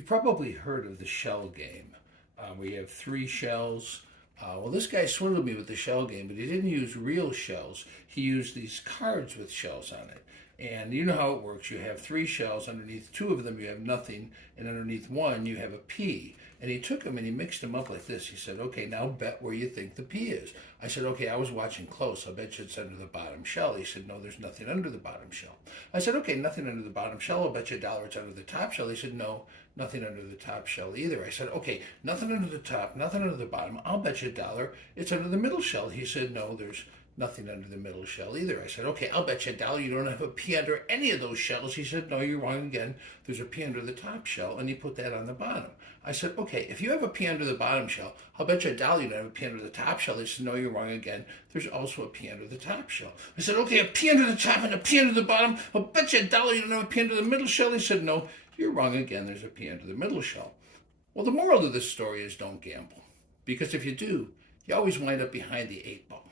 You've probably heard of the shell game. We have three shells. Well, this guy swindled me with the shell game, but he didn't use real shells. He used these cards with shells on it. And you know how it works. You have three shells. Underneath two of them, you have nothing. And underneath one, you have a P. And he took them and he mixed them up like this. He said, okay, now bet where you think the P is. I said, okay, I was watching close. I bet you it's under the bottom shell. He said, no, there's nothing under the bottom shell. I said, okay, nothing under the bottom shell. I'll bet you $1 it's under the top shell. He said, no, nothing under the top shell either. I said, okay, nothing under the top, nothing under the bottom. I'll bet you $1 it's under the middle shell. He said, no, there's nothing under the middle shell either. I said, okay, I'll bet you $1 you don't have a P under any of those shells. He said, no, you're wrong again. There's a P under the top shell, and he put that on the bottom. I said, okay, if you have a P under the bottom shell, I'll bet you $1 you don't have a P under the top shell. He said, no, you're wrong again. There's also a P under the top shell. I said, okay, a P under the top and a P under the bottom. I'll bet you $1 you don't have a P under the middle shell. He said, no, you're wrong again. There's a P under the middle shell. Well, the moral of this story is don't gamble. Because if you do, you always wind up behind the 8 ball.